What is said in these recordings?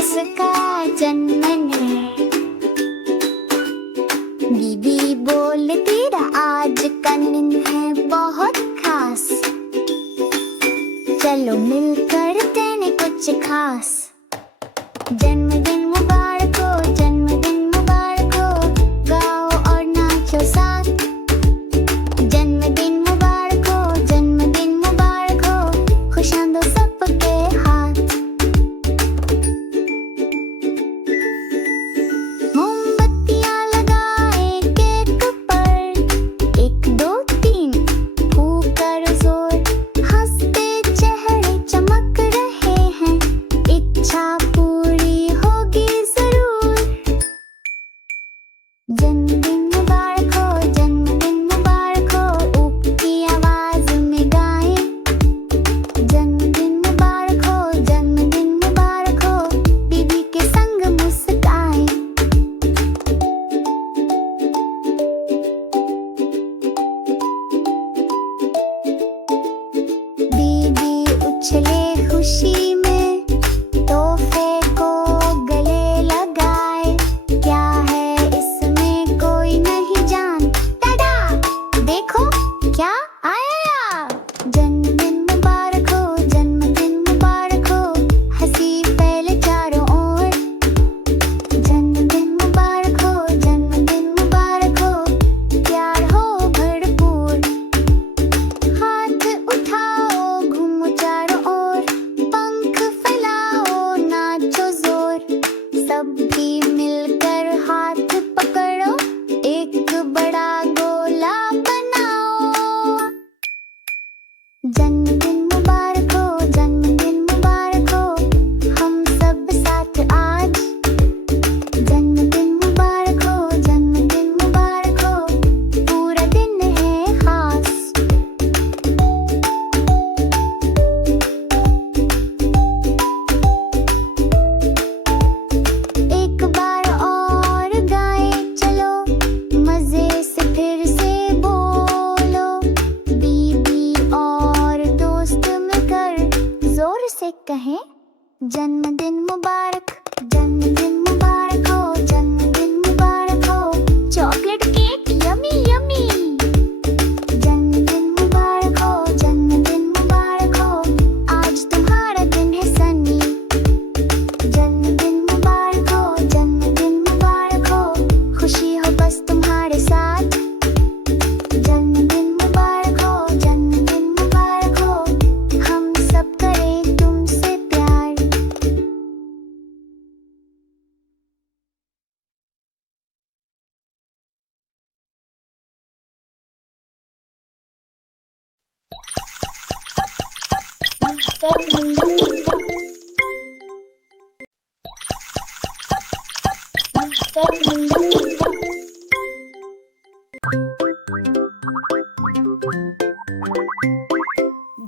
किसका जन्मदिन है? बीबी बोलती आज का दिन है बहुत खास, चलो मिलकर देने कुछ खास। जन्मदिन मुबारक हो, जन्मदिन मुबारक हो, गाओ और नाचो साथ। जन्मदिन मुबारक हो, जन्मदिन मुबारक हो, खुशियाँ दो सबके हाथ। मोमबत्तियाँ लगाए केक पर, 1 2 3 फूंक कर जोर, हंसते चेहरे चमक रहे हैं, इच्छा पूरी होगी जरूर। जन्मदिन मुबारक हो, जन्मदिन मुबारक हो, ऊपरी आवाज में गाएं। जन्मदिन मुबारक हो, जन्मदिन मुबारक हो, बीबी के संग मुस्काएं। बीबी उछले खुशी में, तोहफे को गले लगाए। क्या है इसमें कोई नहीं जानता, देखो क्या आया। जन्मदिन मुबारक हो, जन्मदिन मुबारक हो, हंसी फैले चारों ओर। जन्मदिन मुबारक हो, जन्मदिन मुबारक हो, प्यार हो भरपूर। हाथ उठाओ, घूमो चारों ओर, पंख फैलाओ, नाचो जोर। सभी मिलकर हाथ पकड़ो, एक बड़ा गोला बनाओ। जन्मदिन मुबारक हो, जन्मदिन मुबारक हो, हम सब साथ आज। जन्मदिन मुबारक हो, जन्मदिन मुबारक हो, पूरा दिन है खास। एक बार और गाएं चलो, मजे से फिर से बोलो। बीबी और दोस्त मिलकर जोर से कहें, जन्मदिन मुबारक, जन्मदिन मुबारक हो, जन्मदिन मुबारक हो, चॉकलेट केक यमी यमी। जन्मदिन मुबारक हो, जन्मदिन मुबारक हो, आज तुम्हारा दिन है सनी। जन्मदिन मुबारक हो, जन्मदिन मुबारक हो, खुशी हो बस तुम्हारे साथ। जन्मदिन मुबारक हो, जन्मदिन मुबारक हो, हम सब करें तुमसे प्यार।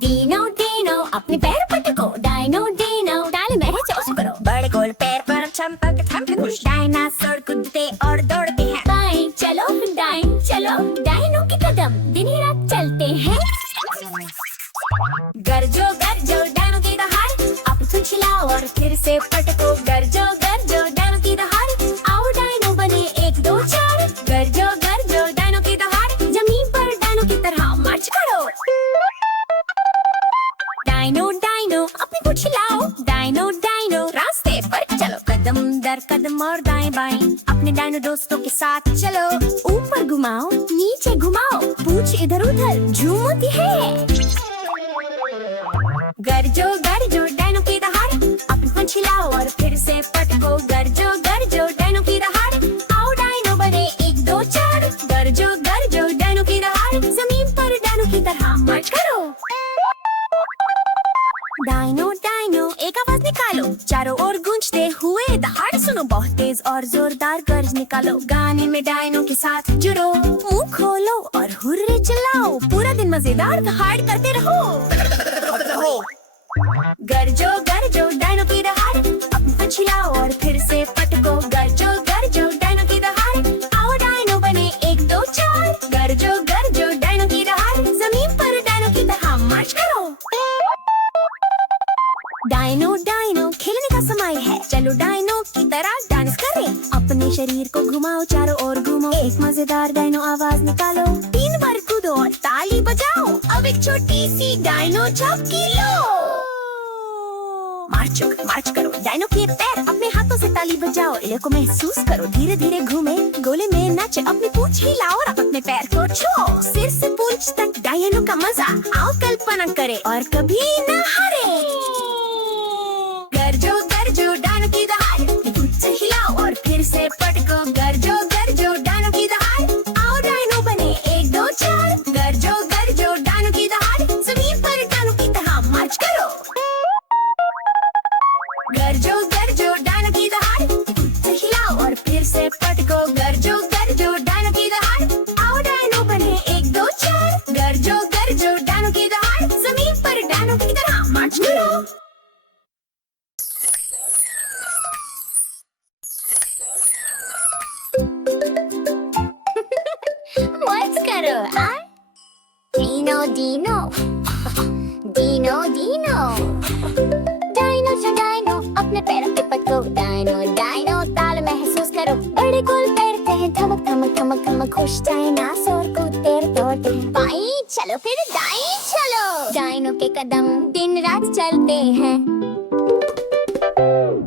डीनो डीनो अपने पैर पटको, डाइनो डीनो डाल में है चौस करो। बड़े गोल पैर पर चंपक थम खुश, डायनासोर कूदते और दौड़ते हैं। बाएं चलो दाएं चलो, डाइनो के कदम दिन ही रात चलते हैं। गरजो गरजो डाइनो की दहाड़, अपनी पूंछ हिलाओ और फिर से पटको। गरजो गरजो डाइनो की दहाड़, आओ डाइनो बने 1 2 4। गरजो गरजो डाइनो की दहाड़, जमीन पर डाइनो की तरह मार्च करो। डाइनो डाइनो अपनी पूंछ हिलाओ, डाइनो डाइनो रास्ते पर चलो। कदम दर कदम और दाएं बाएं, अपने डाइनो दोस्तों के साथ चलो। ऊपर घुमाओ, नीचे घुमाओ, पूंछ इधर उधर झूमती है। गरजो गरजो डाइनो की दहाड़, अपनी पूंछ हिलाओ और फिर से पटको। गरजो गरजो डाइनो की दहाड़, आओ डाइनो बने 1 2 4। गरजो गरजो डाइनो की दहाड़, जमीन पर डाइनो की तरह मार्च करो। डाइनो डाइनो एक आवाज निकालो, चारों ओर गूंजते हुए दहाड़ सुनो। बहुत तेज और जोरदार गर्ज निकालो, गाने में डाइनो के साथ जुड़ो। मुंह खोलो और हुर्रे चिल्लाओ, पूरा दिन मजेदार दहाड़ करते रहो। गरजो गरजो डाइनो की दहाड़, अपनी पूंछ हिलाओ और फिर से पटको। गरजो गरजो डाइनो की दहाड़, आओ डाइनो बने 1 2 4। गरजो गरजो डाइनो की दहाड़, जमीन पर डाइनो की तरह मार्च करो। डाइनो डाइनो खेलने का समय है, चलो चलो डायनो की तरह डांस करें। अपने शरीर को घुमाओ, चारों ओर घूमो, एक मजेदार डायनो आवाज निकालो। 3 बार कूदो और ताली बजाओ, अब एक छोटी सी डायनो झपकी लो। मार्च करो, डायनो के पैर अपने हाथों से ताली बजाओ। एरिया को महसूस करो, धीरे धीरे घूमे, गोले में नाचे, अपनी पूंछ हिलाओ और अपने पैर को छुओ। सिर से पूंछ तक डायनो का मजा, आओ कल्पना करे और कभी न हारे। गरजो डायनो की दहाड़, पूंछ हिलाओ और फिर से पटको। गरजो डायनो की दहाड़, आओ डायनो बने 1 2 4। गरजो डायनो की दहाड़, जमीन पर डायनो की तरह मार्च करो। गरजो डायनो की दहाड़, हिलाओ और फिर से पटको। गरजो डायनो की दहाड़, आओ डायनो बने 1 2 4। गरजो डायनो की दहाड़, जमीन पर डायनो की तरह मार्च करो। मौज करो। डीनो डायनो अपने पैरों पे पटको। डायनो ताल महसूस करो, बड़े गोल पैरते हैं, धमक खुश डायनासोर कूदते दौड़ते हैं। बाईं चलो फिर दाईं चलो, डायनो के कदम दिन रात चलते हैं।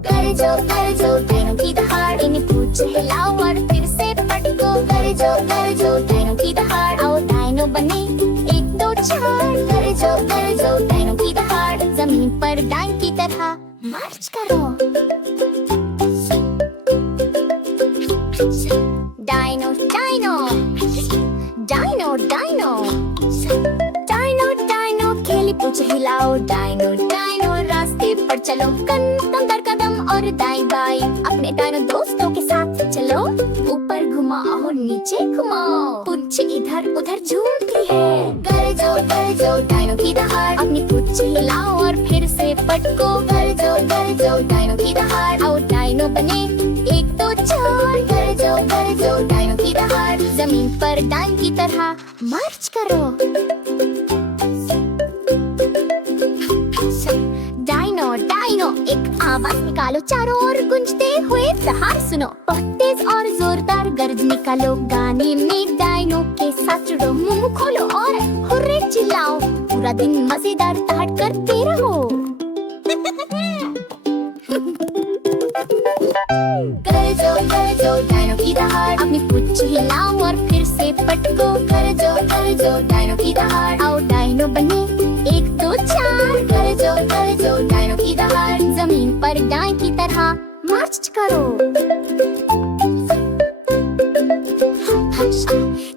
गरजो डायनो की दहाड़, इन्हें पूंछ हिलाओ और फिर से पटको। गरजो डायनो की दहाड़, आओ डायनो बने 1 2 4। गरजो डायनो की दहाड़, जमीन पर डाइन की तरह मार्च करो। डायनो खेली पूंछ हिलाओ। डायनो रास्ते पर चलो, कदम दर कदम और दाएं बाएं, अपने डायनो दोस्तों के साथ चलो। ऊपर घुमाओ, नीचे घुमाओ, पूंछ इधर उधर झूमती है। गरजो डायनो की दहाड़, अपनी पूंछ हिलाओ और फिर से पटको। गरजो डायनो की दहाड़, आओ डायनो बने 1 2 4। गरजो डायनो की दहाड़, जमीन पर डाइन की तरह मार्च करो। डायनो एक आवाज निकालो, चारों ओर गूंजते हुए प्रहार सुनो। बहुत तेज और जोरदार गर्ज निकालो, गाने में डायनो के साथ जुड़ो। मुंह खोलो और हुर्रे चिल्लाओ, पूरा दिन मजेदार दहाड़ करते रहो। गरजो डायनो की दहाड़, अपनी पूंछ हिलाओ और फिर से पटको। गरजो डायनो की दहाड़, आओ डायनो बने 1 2 4। गरजो डायनो की दहाड़, जमीन पर डाइन की तरह मार्च करो।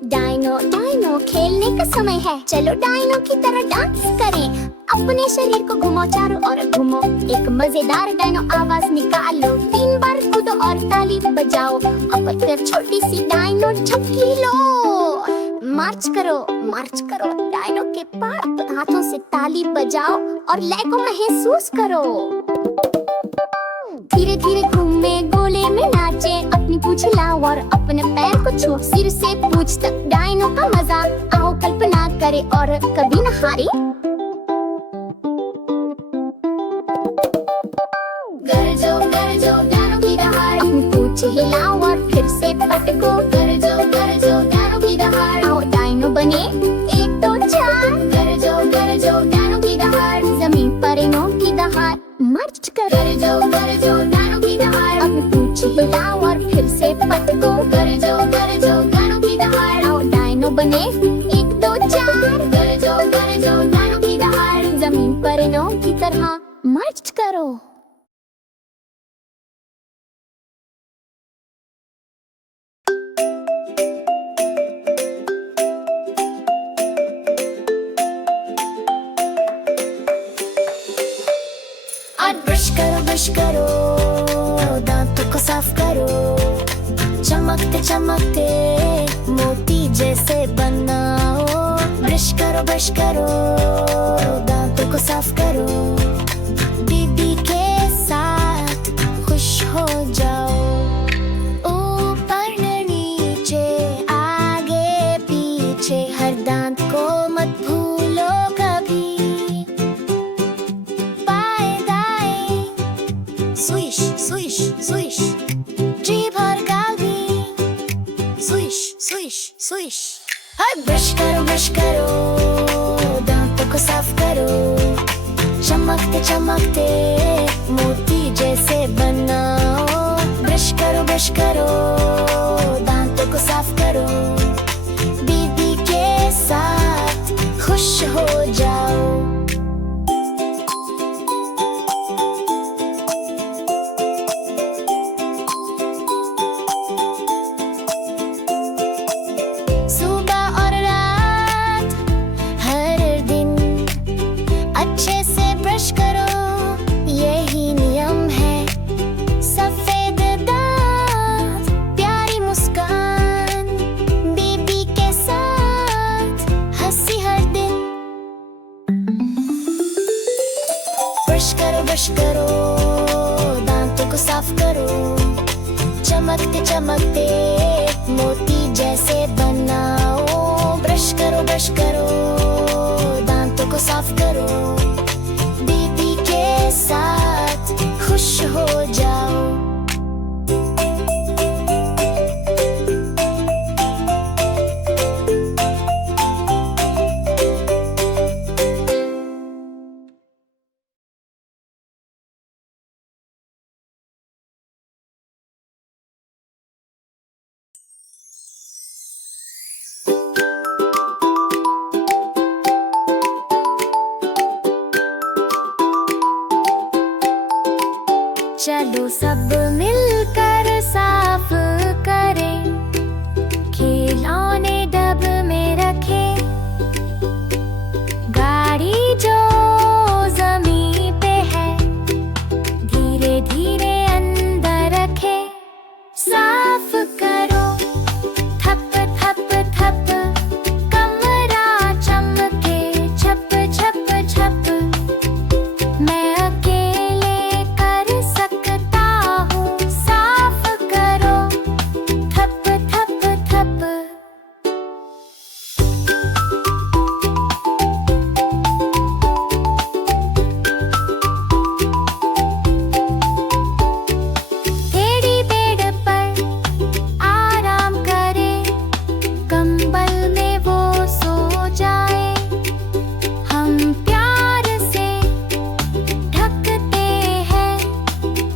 डायनो खेलने का समय है, चलो डायनो की तरह डांस करें। अपने शरीर को घुमाओ, चारों ओर घूमो, एक मजेदार डायनो आवाज निकालो। 3 बार कूदो और ताली बजाओ, अब फिर छोटी सी डायनो झपकी लो। मार्च करो। डायनो के पार हाथों से ताली बजाओ और लय को महसूस करो। धीरे धीरे घूमे, गोले में नाचे, अपनी पूंछ हिलाओ और अपने पैर को छुओ। सिर से पूंछ तक डायनो का मजा, आओ कल्पना करे और कभी न हारे। गरजो डायनो की दहाड़, अपनी पूंछ हिलाओ और फिर से पटको। गरजो डायनो की दहाड़, आओ डायनो बने 1 2 4। गरजो डायनो की दहाड़, जमीन पर इनो की दहाड़ मार्च करो। गरजो डायनो की दहाड़, अपनी पूंछ हिलाओ और फिर से पटको। गरजो डायनो की दहाड़, आओ डायनो बने 1 2 4। गरजो डायनो की दहाड़, जमीन पर इनो की तरह मार्च करो। ब्रश करो, दांतों को साफ करो, चमकते मोती जैसे बनाओ। ब्रश करो, दांतों को साफ करो, दीदी के साथ खुश हो जाओ। ऊपर नीचे, आगे पीछे, हर दांत को मत भूलो कभी। स्विश ब्रश करो, दांतों को साफ करो, दीदी के साथ खुश हो जाओ। सुबह और रात हर दिन अच्छे से ब्रश करो, यही नियम है। सफेद दांत, प्यारी मुस्कान, बीबी के साथ हंसी हर दिन। ब्रश करो, दांतों को साफ करो, चमकते चमकते मोती जैसे बनाओ। ब्रश करो, दांतों को साफ करो, दीदी के साथ खुश हो जाओ। चलो सब मिलकर साफ करें, खिलौने डब में रखें, गाड़ी जो जमीन पे है धीरे धीरे अंदर रखें। साफ करो, थप थप थप, कमरा चमके छप छप छप। मैं अकेले कर सकता हूँ, साफ करो, थप थप थप। टेढ़ी बेड पर आराम करे, कंबल में वो सो जाए। हम प्यार से ढकते हैं,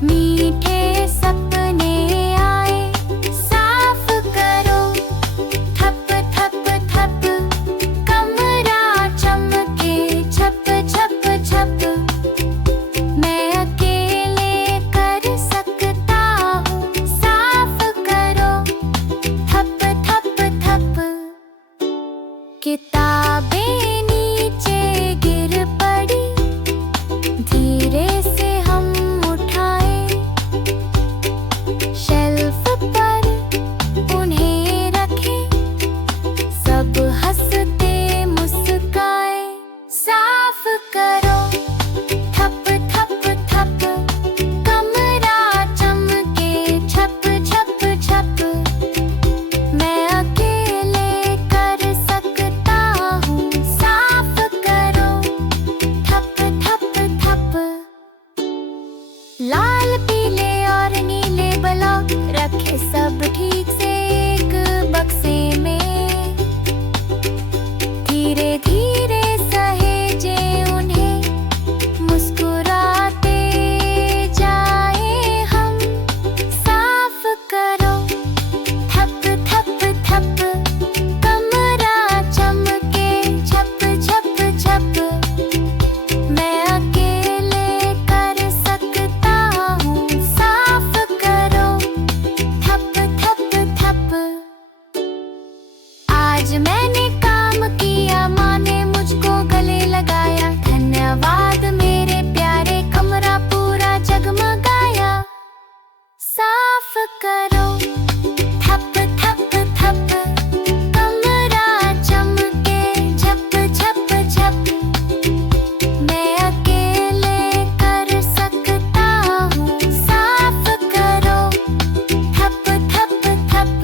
मीठे सपने आए। साफ करो, थप थप थप, कमरा चमके छप छप छप। मैं अकेले कर सकता हूँ, साफ करो, थप थप थप। किताबें नीचे गिर पड़ी, धीरे से हम उठाए, शेल्फ पर उन्हें रखें, सब हंसते मुस्काए। साफ करो, थप थप थप, कमरा चमके छप छप छप। मैं अकेले कर सकता हूँ, साफ करो, थप थप थप। लाल पीले और नीले ब्लॉक रखे सब ठीक से एक बक्से में, धीरे धीरे सहेजे उन्हें, मुस्कुराते जाए हम। साफ करो, थप थप थप, कमरा चमके छप छप छप। मैं अकेले कर सकता हूँ, साफ करो, थप थप थप। आज मैंने काम किया, माँ ने मुझको गले लगाया। धन्यवाद मेरे प्यारे, कमरा पूरा जगमगाया। साफ करो, थप थप थप, कमरा चमके छप छप छप। मैं अकेले कर सकता हूँ, साफ करो, थप थप थप।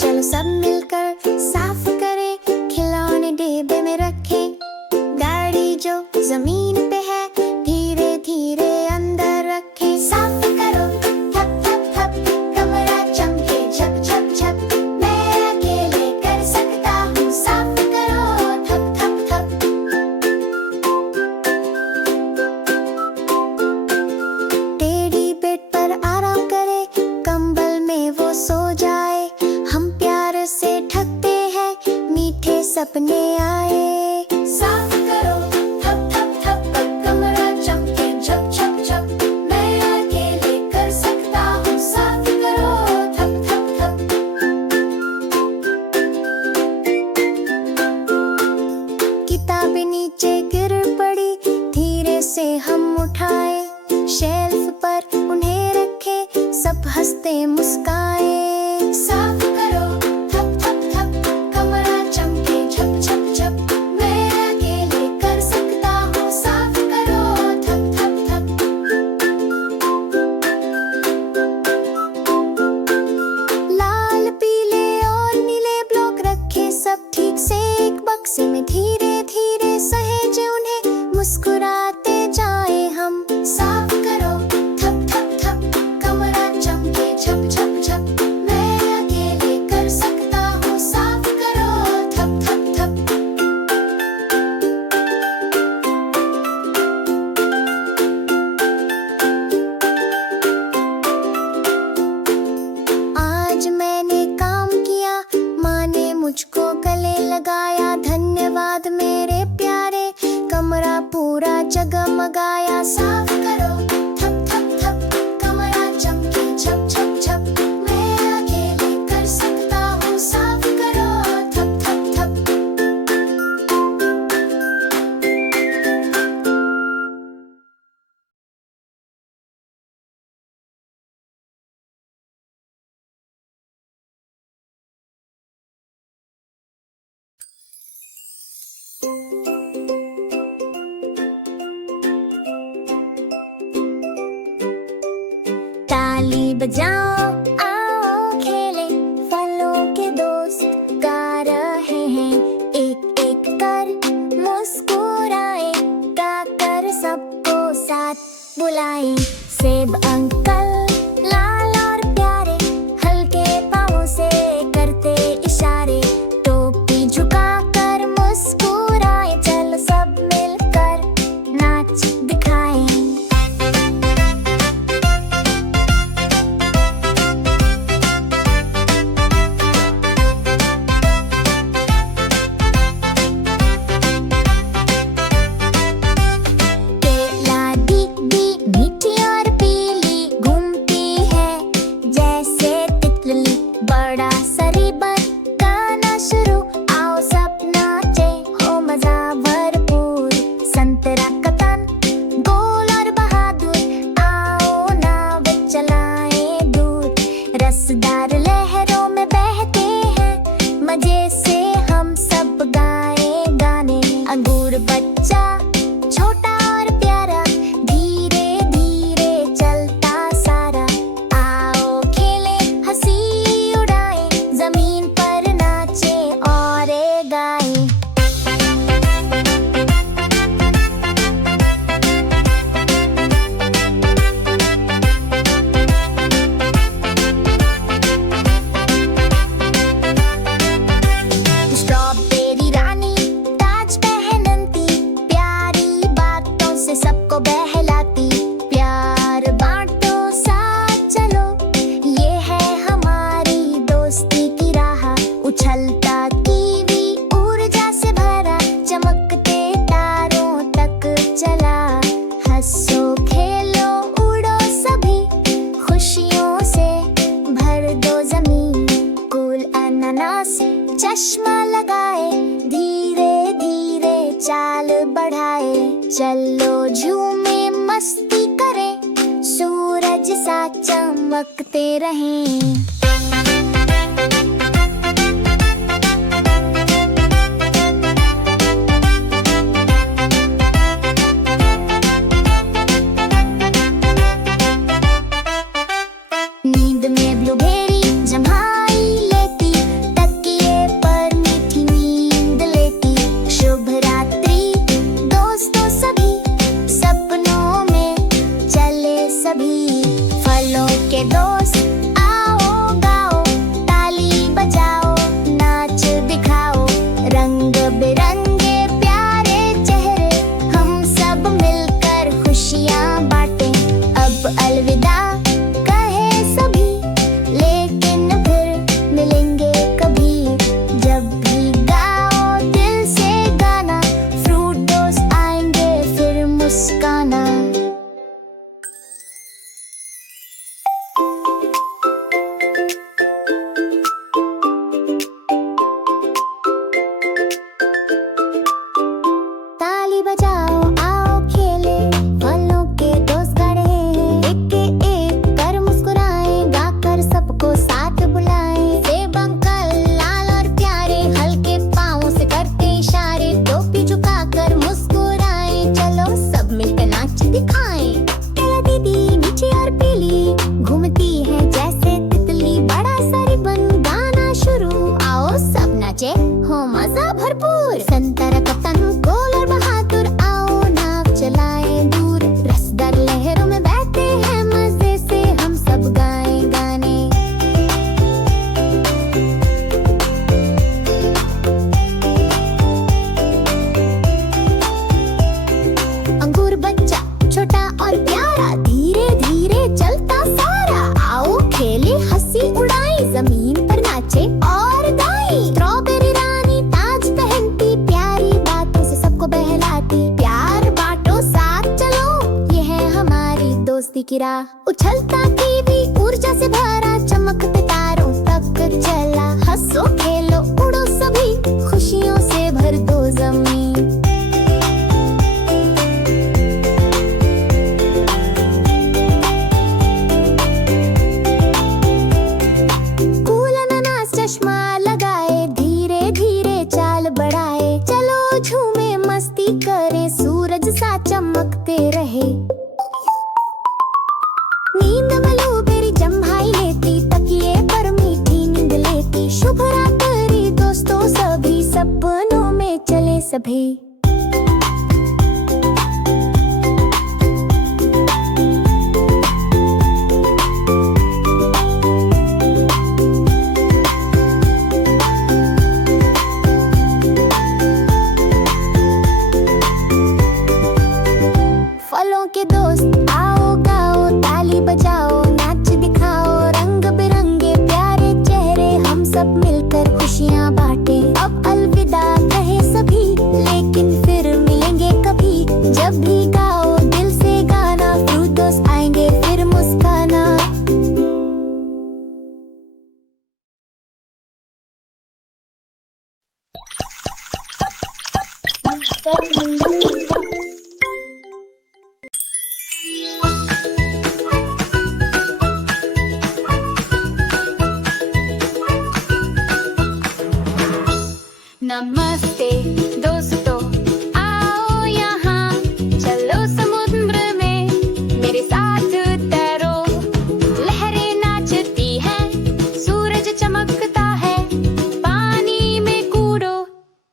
चलो सब मिलकर साफ करें, खिलौने डिब्बे में रखें, गाड़ी जो जमीन पे है धीरे धीरे अंदर रखें। साफ करो, थप थप थप, पूरा जगमगाया। साफ करो थप थप थप, कमरा चमके छप छप छप। मैं अकेले कर सकता हूँ, साफ करो थप थप थप। ताली बजाओ आओ खेले, फलों के दोस्त गा रहे हैं। एक एक कर मुस्कुराए, गा कर सबको साथ बुलाए। सेब अंकल लाल और प्यारे, हल्के पाँवों से करते इशारे। टोपी झुकाकर मुस्कुराए, चलो सब मिलकर नाच दिखाएं। रसदार लहरों में बहते हैं, मजे से हम सब गाए गाने। अंगूर बच्चा छोटा और प्यारा, धीरे धीरे चलता सारा। आओ खेले हंसी उड़ाए, जमीन पर नाचे और गाए। सबको बहलाती, प्यार बांटो साथ चलो, ये है हमारी दोस्ती की राह। उछलता कीवी ऊर्जा से भरा, चमकते तारों तक चला। हंसो खेलो उड़ो सभी, खुशियों से भर दो जमीन। कूल अनानास चश्मा लगाए, धीरे धीरे चाल बढ़ाए। चलो झूमे मस्ती करें, सूरज सा चमकते रहें। नींद में ब्लूबेरी जम्हाई लेती, तकिए पर मीठी नींद लेती। शुभ रात्रि दोस्तों सभी, सपनों में चले सभी। फलों के दोस्त आओ गाओ, ताली बजाओ नाच दिखाओ। रंग बिरंगे प्यारे चेहरे, हम सब मिलकर खुशियाँ बांटें। अब अलविदा कहे सभी, लेकिन फिर मिलेंगे कभी। जब भी गाओ दिल से गाना, फ्रूट दोस्त आएंगे फिर मुस्काना। ताली बजाओ आओ खेले, फलों के दोस्त गा रहे हैं। एक एक कर मुस्कुराए, गाकर सबको साथ बुलाए। सेब अंकल लाल और प्यारे, हल्के पाँवों से करते इशारे। टोपी झुकाकर मुस्कुराए, चलो सब मिलकर नाच दिखाएं। केला दीदी मीठी और पीली, घूमती है जैसे तितली। बड़ा सा रिबन गाना शुरू, आओ सब नाचे हो मजा भरपूर। संतरा कप्तान गोल और बहादुर, आओ मोती की राह। उछलता कीवी ऊर्जा से भरा, चमकते तारों तक चला। हंसो खेलो उड़ो सभी, खुशियों से भर दो जमीन। फूल अनानास चश्मा लगाए, धीरे धीरे चाल बढ़ाए। चलो झूमे मस्ती करें, सूरज सा चमकते रहे। नींद में ब्लूबेरी जम्भाई लेती, तकिए पर मीठी नींद लेती। शुभ रात्रि दोस्तों सभी, सपनों में चले सभी। फलों के दोस्त आओ गाओ, ताली बजाओ, नाच दिखाओ। रंग बिरंगे प्यारे चेहरे, हम सब मिलकर खुशियाँ बांटे। अब अलविदा कहे सभी, लेकिन फिर मिलेंगे कभी। जब भी गाओ दिल से गाना, फिर दोस्त आएंगे फिर मुस्काना। नमस्ते दोस्तों, आओ यहाँ, चलो समुद्र में मेरे साथ तैरो। लहरें नाचती हैं, सूरज चमकता है, पानी में कूदो,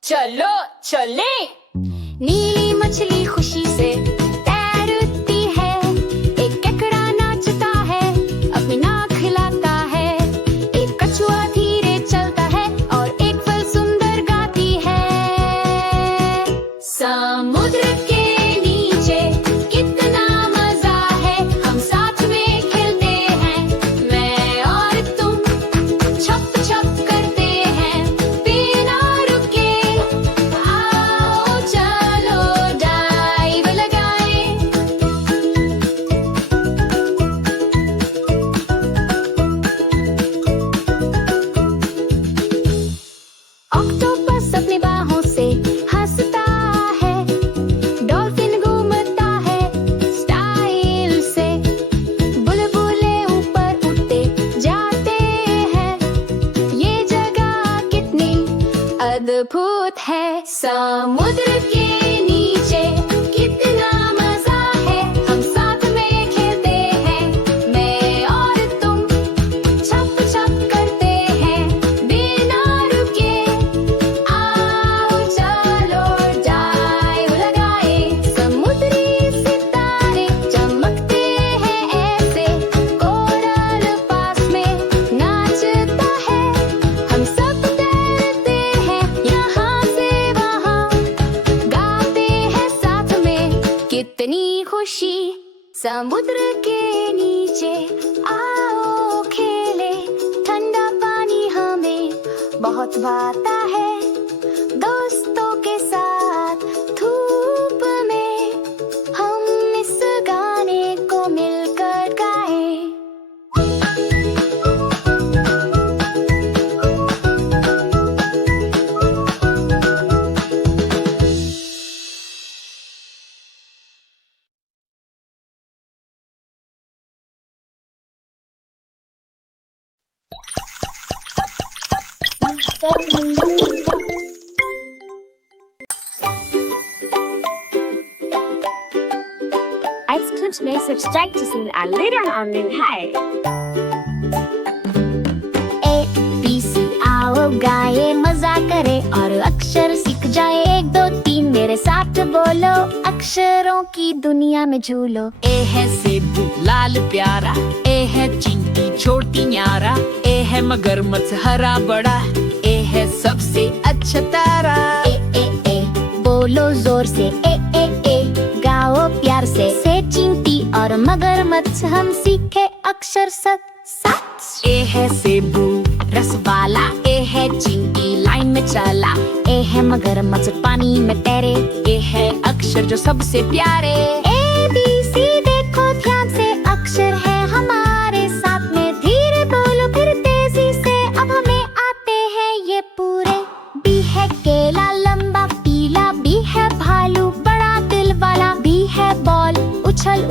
चलो चले। नीली मछली खुशी से तैरती है, एक केकड़ा नाचता है, अपनी नाक हिलाता है। एक कछुआ धीरे चलता है और एक फल सुंदर गाती है। समुद्र के नीचे कितना मजा है, हम साथ में खेलते हैं, मैं और तुम। छप छप करते हैं बिना रुके, आओ चलो डाइव लगाएं। ऑक्टोपस अपनी बाहों से हंसता है, डॉल्फिन घूमता है स्टाइल से। बुलबुले ऊपर उड़ते जाते हैं, ये जगह कितनी अद्भुत है। समुद्र के नीचे कितना मजा है, हम साथ में खेलते हैं, मैं और तुम। छप छप करते हैं बिना रुके, आओ चलो डाइव लगाएं। समुद्री सितारे चमकते हैं ऐसे, कोरल पास में नाचता है। हम सब तैरते हैं यहाँ से वहाँ, गाते हैं साथ में, कितनी खुशी। समुद्र के नीचे आओ खेले, ठंडा पानी हमें बहुत भाता है। दोस्तों के साथ धूप में हम इस गाने को मिलकर गाएं। iTunes में subscribe to see and later on in hi. ABC आओ गाए, मजा करे और अक्षर सीख जाए। 1 2 3 मेरे साथ बोलो, अक्षरों की दुनिया में झूलो। ए है सेबू लाल प्यारा, ए है चींटी छोटी न्यारा, ए है मगरमच्छ हरा बड़ा, ए है सबसे अच्छा तारा। ए बोलो जोर से, ए गाओ प्यार से चींटी और मगरमच्छ हम सीखे अक्षर साथ। ए है सेबू रस वाला, ए है चींटी लाइन में चला, ए है मगरमच्छ पानी में तैरे, ए है अक्षर जो सबसे प्यारे। ABC देखो ध्यान से,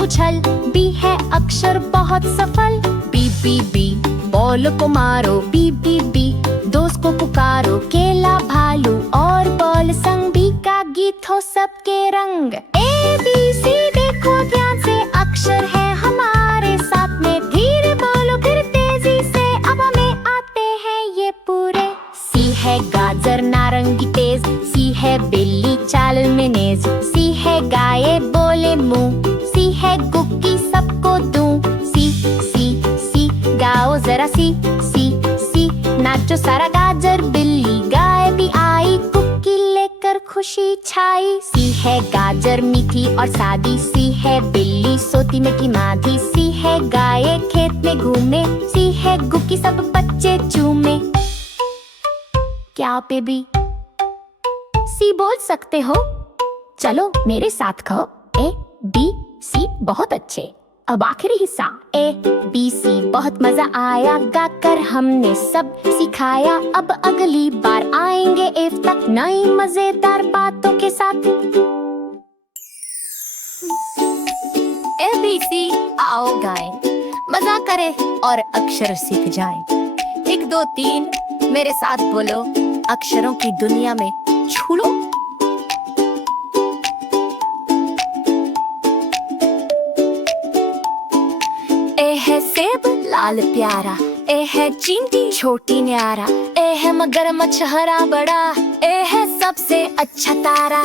उछल। बी है अक्षर बहुत सफल। बी बी बी बॉल को मारो। बी बी बी दोस्त को पुकारो। केला भालू और बॉल संग। बी का गीत हो सबके रंग। ए बी सी देखो ध्यान से अक्षर है हमारे साथ में। धीरे बोलो फिर तेजी से, अब हमें आते हैं ये पूरे। सी है गाजर नारंगी तेज। सी है बिल्ली चाल में नेज। सी है गाय बोले मुंह। सी है कुकी सबको दूं। सी सी सी गाओ जरा सी सी सी नाचो सारा। गाजर बिल्ली गाय भी आई, कुकी लेकर खुशी छाई। सी है गाजर मीठी और सादी। सी है बिल्ली सोती मीठी माधी। सी है गाय खेत में घूमे। सी है कुकी सब बच्चे चूमे। क्या आप भी सी बोल सकते हो? चलो मेरे साथ कहो। ए बी सी बहुत अच्छे। अब आखिरी हिस्सा ए बी सी। बहुत मजा आया गाकर हमने सब सिखाया। अब अगली बार आएंगे एफ तक नई मजेदार बातों के साथ। ए बी सी आओ गाएं, मजा करें और अक्षर सीख जाएं। 1 2 3 मेरे साथ बोलो, अक्षरों की दुनिया में छू लो। ए है सेब लाल प्यारा। ए है चींटी छोटी न्यारा। ए है मगरमच्छ हरा बड़ा। ए है सबसे अच्छा तारा।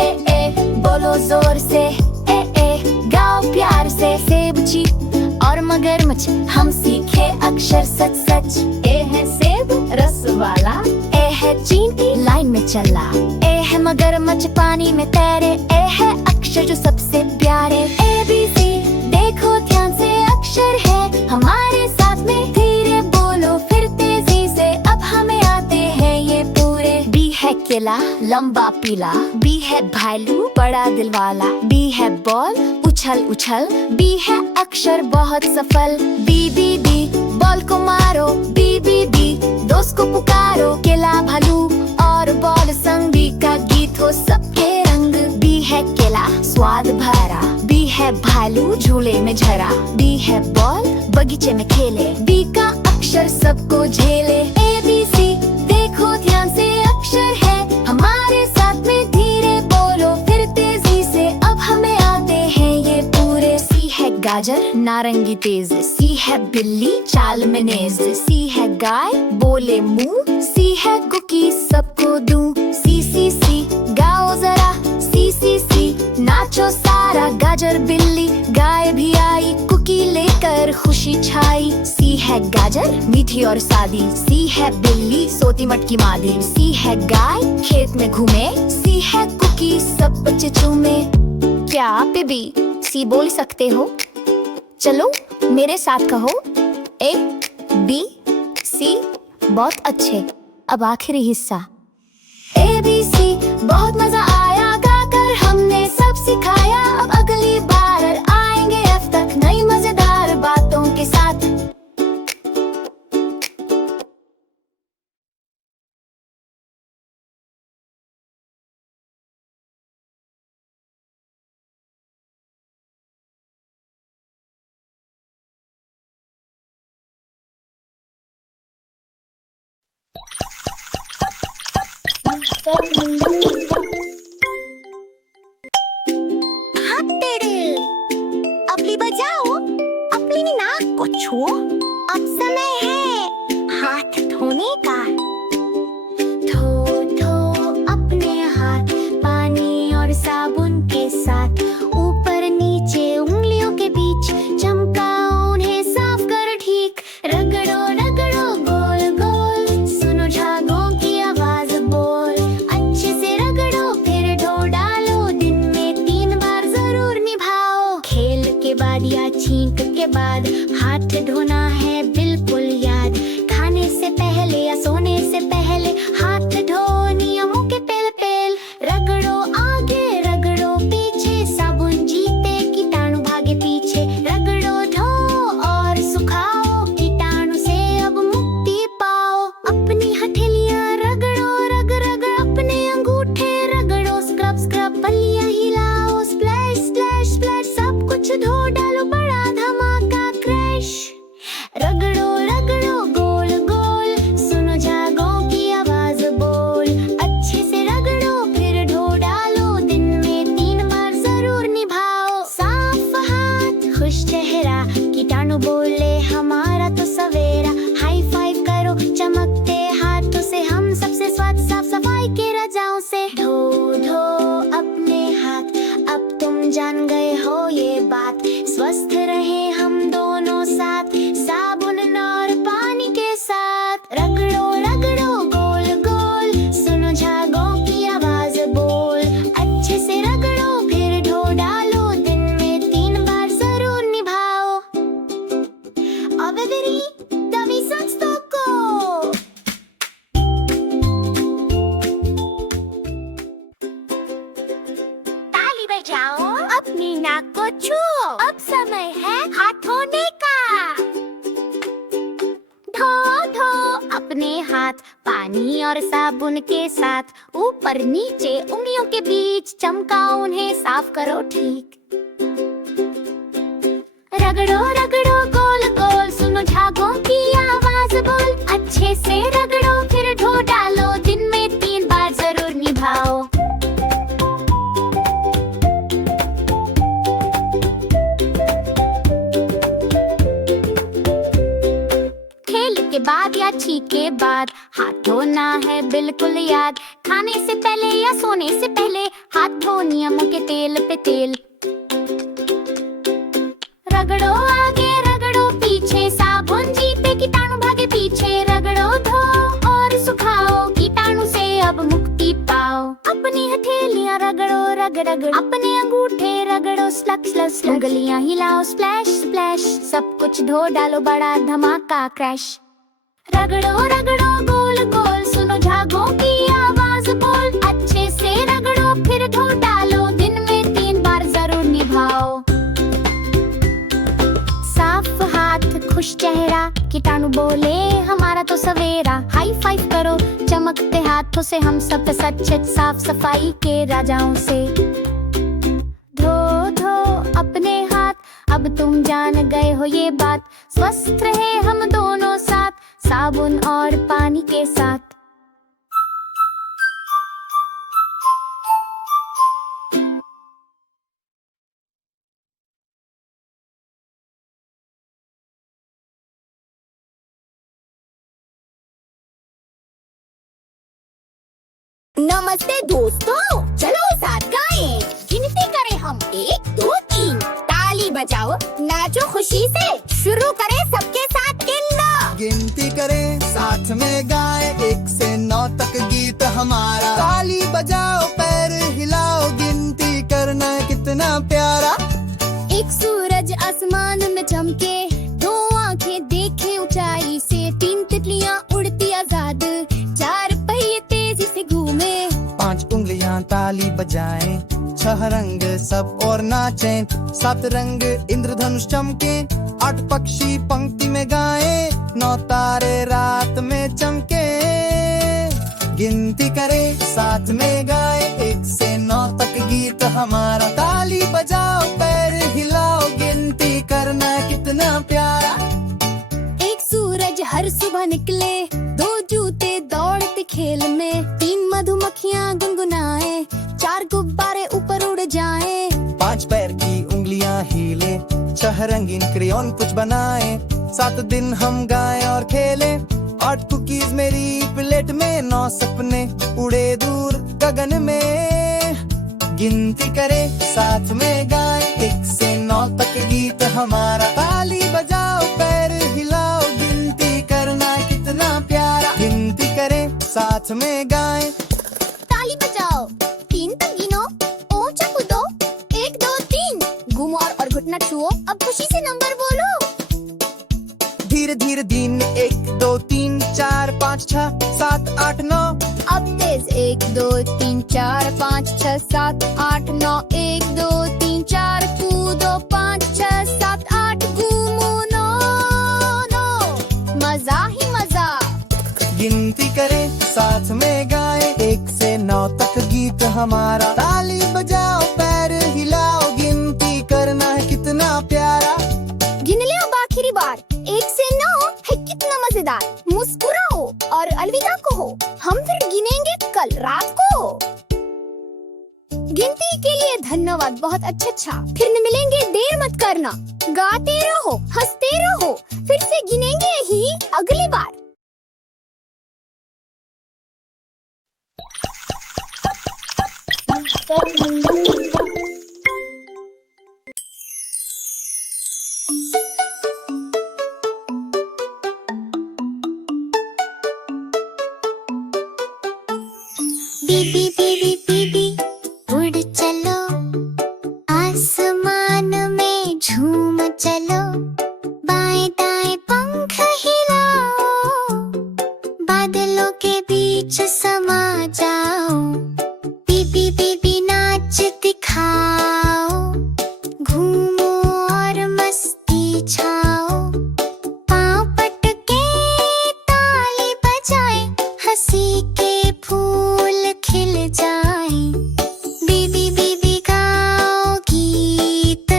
ए बोलो जोर से। ए गाओ प्यार से। सेब चींटी और मगरमच्छ हम सीखे अक्षर सच सच। ए है सेब रस वाला। ए है चींटी लाइन में चला। ए है मगरमच्छ पानी में तैरे। ए है अक्षर जो सबसे प्यारे। ए बी सी देखो ध्यान से अक्षर है हमारे साथ में। धीरे बोलो फिर तेजी से, अब हमें आते हैं ये पूरे। बी है केला लंबा पीला। बी है भालू बड़ा दिल वाला। बी है बॉल उछल उछल। बी है अक्षर बहुत सफल। बी बी बी बॉल को मारो। बी बी बी दोस्त को पुकारो। केला भालू और बॉल संग। बी का गीत हो सबके रंग। बी है केला स्वाद भरा। बी है भालू झूले में झरा। बी है बॉल बगीचे में खेले। बी का अक्षर सबको झेले। ए बी सी देखो ध्यान से अक्षर है हमारे साथ में। धीरे बोलो फिर तेजी से, अब हमें आते हैं ये पूरे। सी है गाजर नारंगी तेज। सी है बिल्ली चाल में नेज। सी है गाय बोले मुंह। सी है कुकी सबको दूं। सी सी सी गाओ जरा। सी सी सी नाचो सारा। गाजर बिल्ली गाय भी आई, कुकी लेकर खुशी छाई। सी है गाजर मीठी और सादी। सी है बिल्ली सोती मटकी मादी। सी है गाय खेत में घूमे। सी है कुकी सब बच्चे चूमे। क्या आप भी सी बोल सकते हो? चलो मेरे साथ कहो। ए बी सी बहुत अच्छे। अब आखिरी हिस्सा ए बी सी। बहुत मजा आया गाकर हमने सब सिखाया। अब अगली बार आएंगे एफ तक नई मजेदार बातों के साथ। अपनी बजाओ, अपनी नाक को छुओ। अब समय है हाथ धोने का। धो धो अपने हाथ पानी और साबुन के साथ। ऊपर नीचे उंगलियों के बीच चमकाओ उन्हें साफ कर ठीक। रगड़ो रगड़ो गोल गोल, सुनो झागों की आवाज बोल। अच्छे से रगड़ो फिर धो डालो, दिन में 3 बार जरूर निभाओ। खेल के बाद या छींक के बाद हाथ धोना है बिल्कुल याद। खाने से पहले या सोने से पहले हाथ धो नियमों के पेल पेल। रगड़ो आगे रगड़ो पीछे, साबुन जीते कीटाणु भागे पीछे। रगड़ो धो और सुखाओ, कीटाणु से अब मुक्ति पाओ। अपनी हथेलियां रगड़ो रग रगड़, अपने अंगूठे रगड़ो। स्क्रब स्क्रब बल्लियां हिलाओ, स्प्लैश स्प्लैश स्प्लैश सब कुछ धो जान गए हो ये बात, स्वस्थ रहे हम दोनों साथ, साबुन और पानी के साथ। रगड़ो रगड़ो गोल गोल, सुनो झागों की आवाज बोल, अच्छे से रगड़ो फिर धो डालो, दिन में 3 बार जरूर निभाओ। Aveveri Davi Sanstoko। ताली बजाओ, अपनी नाक को छुओ, अब समय है हाथ धोने का। धो धो अपने हाथ पानी और साबुन के साथ, ऊपर नीचे उंगलियों के बीच चमकाओ, उन्हें साफ करो ठीक। रगड़ो रगड़ो गोल गोल, सुनो झागों की आवाज बोल, अच्छे से रगड़ो फिर धो डालो, दिन में 3 बार जरूर निभाओ। खेल के बाद या छींक के बाद हाथ धोना है बिल्कुल याद, खाने से पहले या सोने से पहले हाथ धो नियमों के तेल पे तेल। रगड़ो आगे रगड़ो पीछे, साबुन जीते कीटाणु भागे पीछे, रगड़ो धो और सुखाओ, कीटाणु से अब मुक्ति पाओ। अपनी हथेलियां रगड़ो रगड़ रगड़, अपने अंगूठे रगड़ो स्लग स्लग स्लग, उंगलियां हिलाओ स्प्लैश स्प्लैश, सब कुछ धो डालो बड़ा धमाका क्रैश। रगड़ो रगड़ो गोल गोल, सुनो झागों की आवाज बोल, अच्छे से रगड़ो फिर धो डालो, दिन में 3 बार जरूर निभाओ। साफ हाथ खुश चेहरा, कीटाणु बोले हमारा तो सवेरा, हाई फाइव करो चमकते हाथों से, हम सब सच्चे साफ सफाई के राजाओं से। धो धो अपने हाथ, अब तुम जान गए हो ये बात, स्वस्थ रहे हम दोनों साथ, साबुन और पानी के साथ। नमस्ते दोस्तों, चलो साथ गाएं, गिनती करें हम 1 2 3, ताली बजाओ नाचो खुशी से, शुरू करें सबके साथ गिनना। गिनती करें साथ में गाए, 1 से 9 तक गीत हमारा, ताली बजाओ पैर हिलाओ, गिनती करना कितना प्यारा। एक सूरज आसमान में चमके, 2 आंखें देखे ऊंचाई से, 3 तितलियां उड़ती आजाद, 4 पहिए तेजी से घूमे, 5 उंगलियां ताली बजाएं, 6 रंग सब और नाचें, 7 रंग इंद्रधनुष चमके, 8 पक्षी पंक्ति में गाएं, 9 तारे रात में चमके। गिनती करें साथ में गाए, 1 से 9 तक गीत हमारा, ताली बजाओ पैर हिलाओ, गिनती करना कितना प्यारा। एक सूरज हर सुबह निकले, 2 जूते दौड़ते खेल में, 3 मधुमक्खियां गुनगुनाए, 4 गुब्बारे ऊपर उड़ जाएं, 5 पैर की उंगलियां हिले, 6 रंगीन क्रेयॉन कुछ बनाए, 7 दिन हम गाएं और खेले, 8 कुकीज मेरी प्लेट में, 9 सपने उड़े दूर गगन में। गिनती करें साथ में गाएं, 1 से 9 तक गीत हमारा, ताली बजाओ पैर हिलाओ, गिनती करना कितना प्यारा। गिनती करें साथ में गाएं, ताली बजाओ 3 तक गिनो, ऊंचा कूदो 1 2 3, घूमो और घुटना छुओ, अब खुशी से नंबर बोलो। धीरे धीरे दिन 1 2 3 4 5 6 7 8 9, अब तेज 1 2 3 4 5 6 7 8 9, 1 2 3 4 कूदो 5 6 7 8, घूमो 9 9, मजा ही मजा। गिनती करें साथ में गाएं, 1 से 9 तक गीत हमारा, ताली बजाओ पैर हिलाओ, गिनती करना है कितना प्यारा। गिन ले अब आखिरी बार, 1 से 9 है कितना मजेदार, मुस्कुराओ और अलविदा कहो, हम फिर गिनेंगे कल रात को। गिनती के लिए धन्यवाद, बहुत अच्छा, फिर मिलेंगे, देर मत करना, गाते रहो हंसते रहो, फिर से गिनेंगे ही अगली बार। आसमान में झूम चलो, बाएं दाएं पंख हिलाओ, बादलों के बीच समा जाओ, बीबी बीबी नाच दिखाओ, घूमो और मस्ती छाओ, पाँव पटके ताली बजाए, हंसी के फूल खिल जाए, बीबी बीबी गाओ गीत,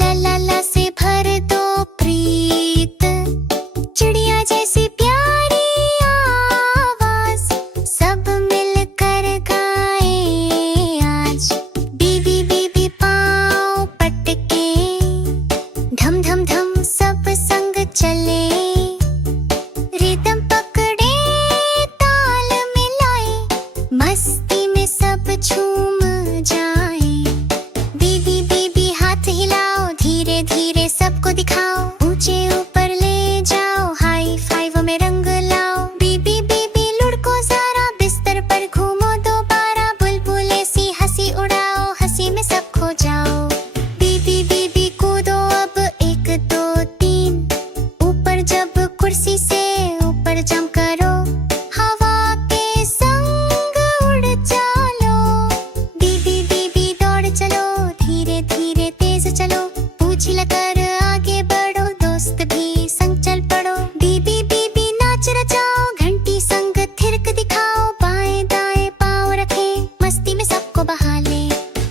ला ला ला से भर दो प्रीत, चिड़िया जैसी प्यारी आवाज, सब मिलकर गाए आज, बीबी बीबी पाँव पटके, धम धम धम सब संग चले, रिदम पकड़े ताल मिलाए, मस्ती में सब झूम जाए, बीबी बीबी हाथ हिलाओ, धीरे धीरे सबको दिखाओ, ऊंचे ऊपर ले जाओ, हाई फाइव में रंग लाओ, बीबी बीबी लुढ़को जरा, बिस्तर पर घूमो दोबारा, बुलबुले सी हंसी उड़ाओ, हंसी में सब खो जाओ, बीबी बीबी कूदो अब 1 2 3, ऊपर जब कुर्सी से ऊपर जंप करो, हवा के संग उड़ चलो, बीबी बीबी दौड़ चलो, धीरे धीरे तेज चलो, पूछ लगाकर आगे बढ़ो, दोस्त भी संग चल पड़ो, बीबी बीबी नाच रचाओ, घंटी संग थिरक दिखाओ, बाएं दाएं पाँव रखे, मस्ती में सबको बहा ले,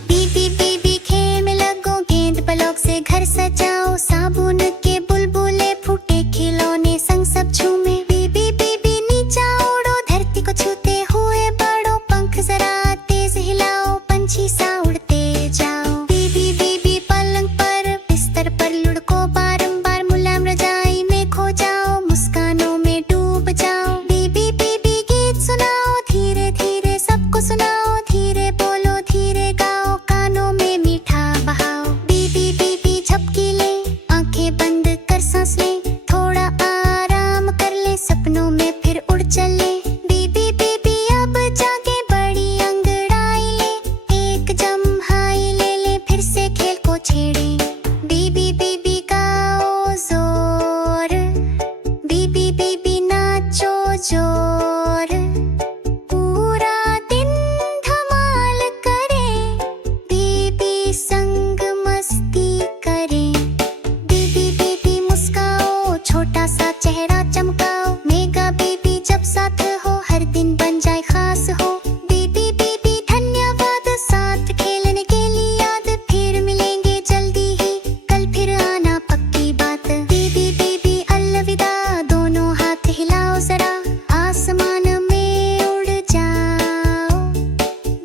बीबी बीबी खेल में लगो, गेंद ब्लॉक से घर सजाओ, साबुन के बुलबुले फूटे, खिलौने संग सब झूमे, बीबी बीबी नीचा उड़ो, धरती को छूते हुए बढ़ो, पंख जरा तेज हिलाओ, पंछी सा उड़ते जाओ, बीबी बीबी पलंग पर बिस्तर पर लुढ़को बारंबार, मुलायम रजाई में खो जाओ, मुस्कानों में डूब जाओ, बीबी बीबी गीत सुनाओ, धीरे धीरे सबको सुनाओ, धीरे बोलो धीरे गाओ, कानों में मीठा बहाओ, बीबी बीबी झपकी ले, आंखें बंद कर सांस ले, थोड़ा आराम कर ले, सपनों में फिर उड़ चले, बीबी बीबी अब जाके बड़ी अंगड़ाई ले, एक जम्हाई ले ले, फिर से खेल को छेड़े, बीबी बीबी गाओ जोर, बीबी बीबी नाचो जोर, पूरा दिन धमाल करे, बीबी संग मस्ती करे, बीबी बीबी मुस्काओ, छोटा सा चेहरा चमकाओ, मेगा बीबी जब साथ हो, हर दिन बन जाए खास हो, बीबी बीबी धन्यवाद, साथ खेलने के लिए याद, फिर मिलेंगे जल्दी ही, कल फिर आना पक्की बात, बीबी बीबी अलविदा, दोनों हाथ हिलाओ जरा, आसमान में उड़ जाओ,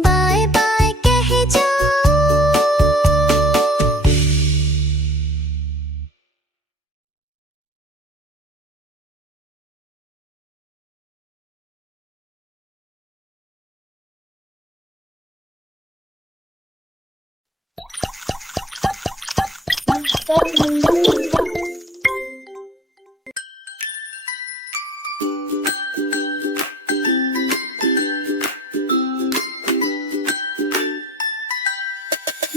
बाय बाय कह जाओ।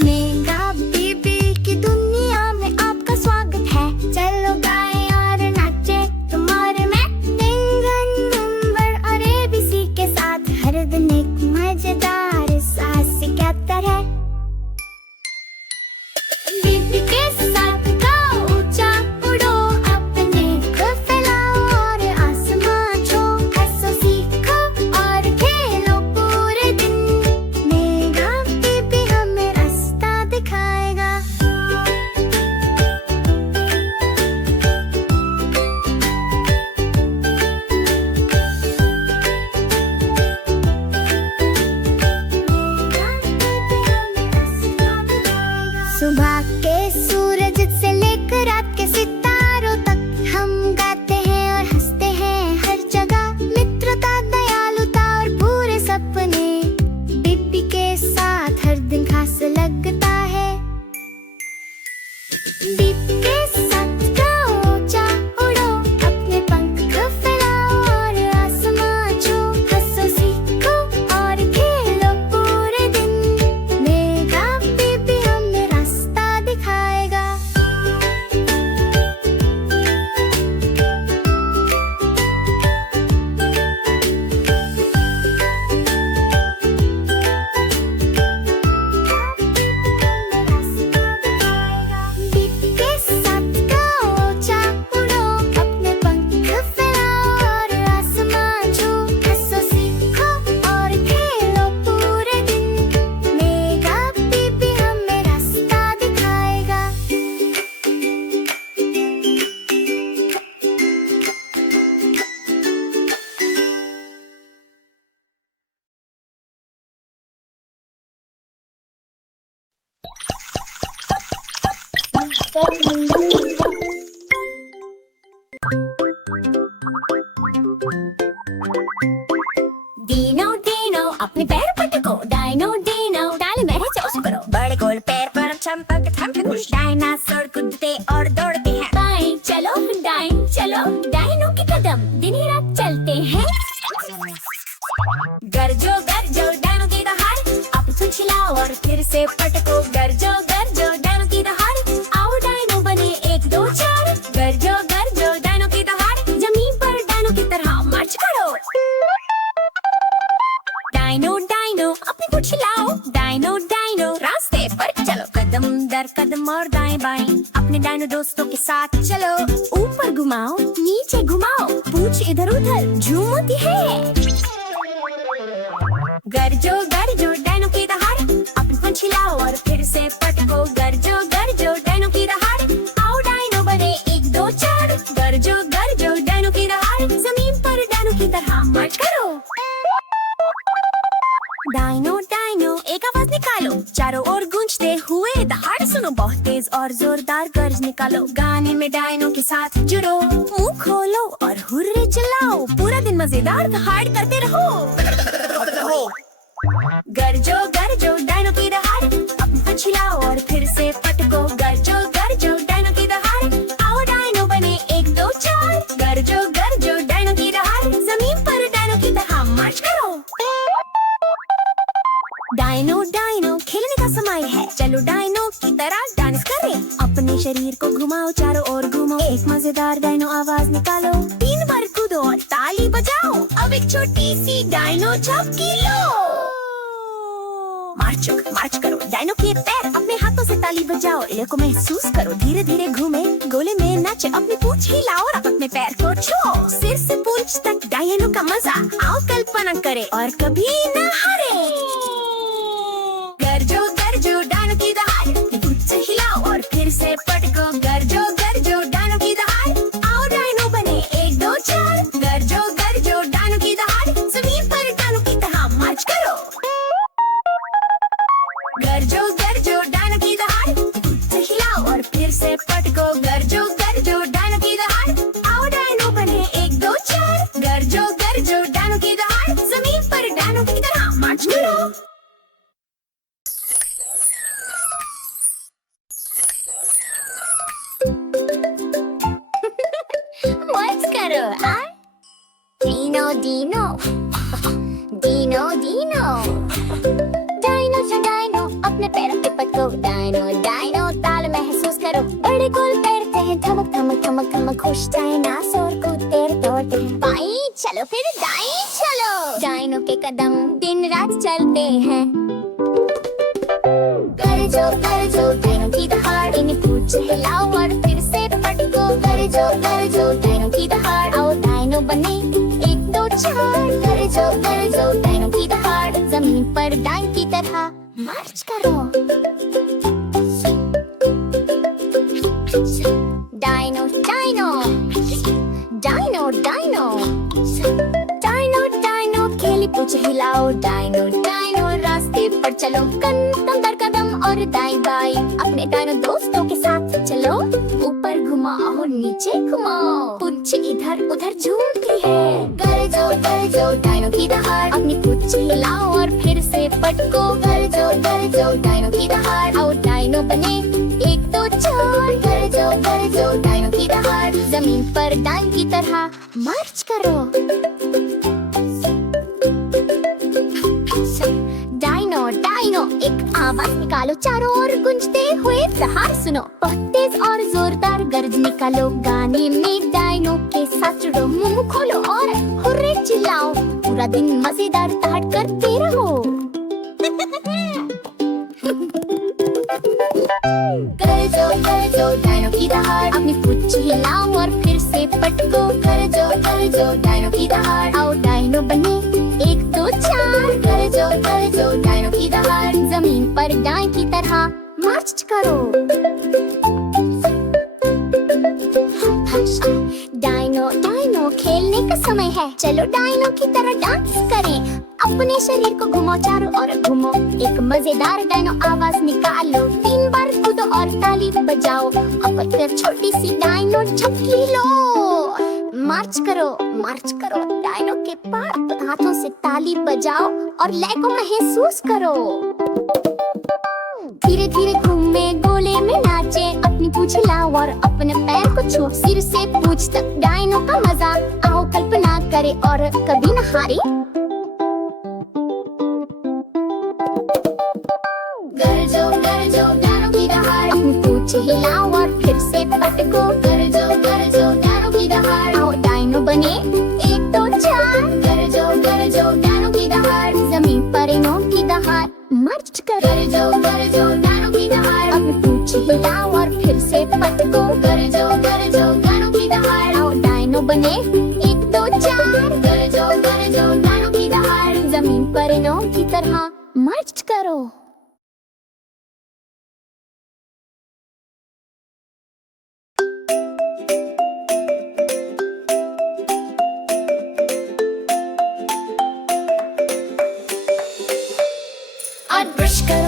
मेगा बीबी की दुनिया में आपका स्वागत है, चलो गाएं और नाचे तुम्हारे में, टिंगन नंबर और ABC के साथ, हर दिन एक मजेदार साहसिक यात्रा है, बीबी के साथ गाओ, ऊंचा उड़ो, अपने को फैलाओ और आसमान छू, हंसो सीखो और खेलो पूरे दिन, मेगा बीबी हमें रास्ता दिखाएगा। सुबह के सूरज से लेकर रात के सितारों तक, हम गाते हैं और हंसते हैं हर जगह, मित्रता दयालुता और पूरे सपने, बीबी के साथ हर दिन खास लगता है, बीबी के साथ गाओ, ऊंचा उड़ो, अपने पंख फैलाओ और आसमान छू, हंसो सीखो और खेलो पूरे दिन, मेगा बीबी हमें डीनो डीनो अपने पैर पटको डाइनो डीनो ताल में चोस करो बड़े गोल पैर पर चंपक थंप खुश डायनासोर कूदते और दौड़ते हैं बाएं चलो दाएं चलो डाइनो के कदम दिन ही रात चलते हैं गरजो डाइनो की दहाड़ आप कुछ लाओ और फिर से पटको गरजो डाइनो की दहाड़ आओ डाइनो बने 1 2 4 गरजो डाइनो की दहाड़ जमीन पर डाइनो की तरह मार्च करो डाइनो डाइनो अपनी पूंछ लाओ डाइनो डाइनो रास्ते पर चलो कदम दर कदम और दाएं बाएं अपने डाइनो दोस्तों के साथ चलो ऊपर घुमाओ नीचे घुमाओ पूंछ इधर उधर झूमती है गरजो डाइनो की दहाड़ अपनी पूंछ लाओ और फिर से पटको गरजो डाइनो की दहाड़ आओ डाइनो बने 1 2 4 गरजो डाइनो की दहाड़ जमीन पर डाइनो की तरह मार्च करो डाइनो डाइनो एक आवाज निकालो चारों ओर गूंजते हुए दहाड़ सुनो बहुत तेज और जोरदार गर्ज निकालो गाने में डाइनो के साथ जुड़ो मुंह खोलो और हुर्रे चिल्लाओ पूरा दिन मजेदार दहाड़ करते रहो गरजो डाइनो की दहाड़ अपनी पूंछ लाओ और फिर से पटको गरजो डाइनो की दहाड़ आओ डाइनो बने 1 2 4 गरजो डाइनो की दहाड़ जमीन पर डाइनो की तरह मार्च करो डाइनो खेलने का समय है चलो डाइनो की तरह डांस करें अपने शरीर को घुमाओ चारों ओर घूमो एक मजेदार डाइनो आवाज निकालो 3 बार कूदो और ताली बजाओ अब एक छोटी सी डाइनो झपकी लो मार्च करो डाइनो के पैर अपने हाथों से ताली बजाओ इले को महसूस करो धीरे धीरे घूमे गोले में नाचे अपनी पूंछ हिलाओ और अपने पैर को छुओ सिर से पूंछ तक डाइनो का मजा आओ कल्पना करे और कभी न हारे गरजो डाइनो की दहाड़ पूंछ हिलाओ और फिर से पटको गरजो डाइनो की दहाड़ आओ डाइनो बने 1 2 4 गरजो डाइनो की दहाड़ जमीन पर डाइनो की तरह मार्च करो गरजो डाइनो की दहाड़ पूंछ हिलाओ और फिर से पटको गरजो डाइनो की दहाड़ आओ डाइनो बने 1 2 4 गरजो डाइनो की दहाड़ जमीन पर डाइनो की तरह मार्च करो What's करो डीनो डीनो डाइनो जो डाइनो अपने पैरों पे पटको डाइनो ताल महसूस करो बड़े गोल पैर हैं धमक खुश डायनासोर कूदते दौड़ते हैं बाएं चलो फिर दाएं चलो डाइनो के कदम दिन रात चलते हैं गरजो डाइनो की दहाड़ इन्हें पूंछ हिलाओ और फिर से पटको गरजो डाइनो की दहाड़ आओ डाइनो बने 1 2 4 गरजो डाइनो की दहाड़ जमीन पर डाइन की तरह मार्च करो डाइनो खेली पूंछ हिलाओ डाइनो रास्ते पर चलो कदम दर कदम और दाएं बाएं अपने डाइनो दोस्तों के साथ चलो ऊपर घुमाओ नीचे घुमाओ पूंछ इधर उधर झूमती है गरजो डाइनो की दहाड़ अपनी पूंछ हिलाओ और फिर से पटको गरजो डाइनो की दहाड़ आओ डाइनो बने 1 2 4 गरजो डाइनो की दहाड़ जमीन पर डाइन की तरह मार्च करो डाइनो एक आवाज निकालो चारों ओर गूंजते हुए दहाड़ सुनो बहुत तेज और जोरदार गर्ज निकालो गाने में डाइनो के साथ जुड़ो मुंह खोलो और हुर्रे चिल्लाओ पूरा दिन मजेदार दहाड़ करते रहो गरजो डाइनो की दहाड़ अपनी पूंछ हिलाओ और फिर से पटको गरजो डाइनो की दहाड़ आओ डाइनो बने 1 2 4 गरजो डाइनो की दहाड़ जमीन पर डाइन की तरह मार्च करो डाइनो खेलने का समय है चलो डाइनो की तरह डांस करें अपने शरीर को घुमाओ चारों ओर घूमो एक मजेदार डाइनो आवाज निकालो 3 बार कूदो और ताली बजाओ और फिर छोटी सी डायनो झपकी लो। मार्च करो डायनो के पास, हाथों से ताली बजाओ और लय को महसूस करो। धीरे धीरे घूमे, गोले में नाचे, अपनी पूंछ हिलाओ और अपने पैर को छू। सिर से पूंछ तक डायनो का मजा, आओ कल्पना करे और कभी न हारे। गरजो डायनो की दहाड़, अपनी पूंछ हिलाओ और फिर से पटको। गरजो डायनो की दहाड़, आओ डायनो बने 1 2 4। गरजो डायनो की दहाड़, जमीन पर इनो की दहाड़ मार्च करो। गरजो डायनो की दहाड़, अपनी पूंछ हिलाओ और फिर से पटको। गरजो डायनो की दहाड़, आओ डायनो बने 1 2 4। गरजो डायनो की दहाड़, जमीन पर इनो की तरह मार्च करो।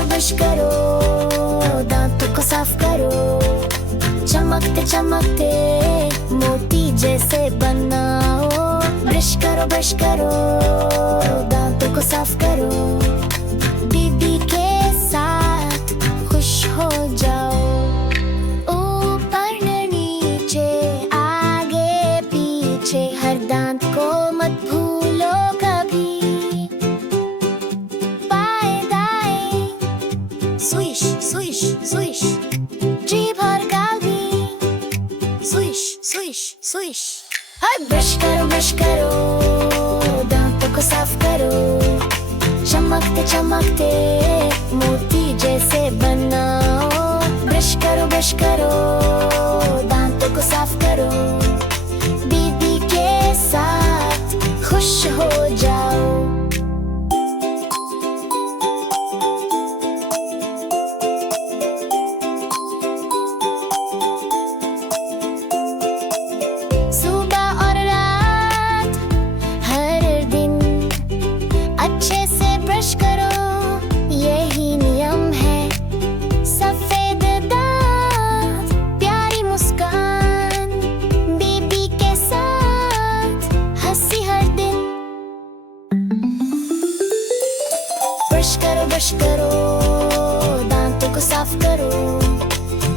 ब्रश करो, दांतों को साफ करो, चमकते चमकते मोती जैसे बनाओ। ब्रश करो, दांतों को साफ करो, दीदी के साथ खुश हो जाओ। ऊपर नीचे आगे पीछे, हर दांत को मत भूलो कभी। स्विश, जीभ और गाल भी स्विश। हर ब्रश करो, दांतों को साफ करो, चमकते चमकते मोती जैसे बनाओ। ब्रश करो, दांतों को साफ करो, दीदी के साथ खुश हो जाओ। ब्रश करो, दांतों को साफ करो,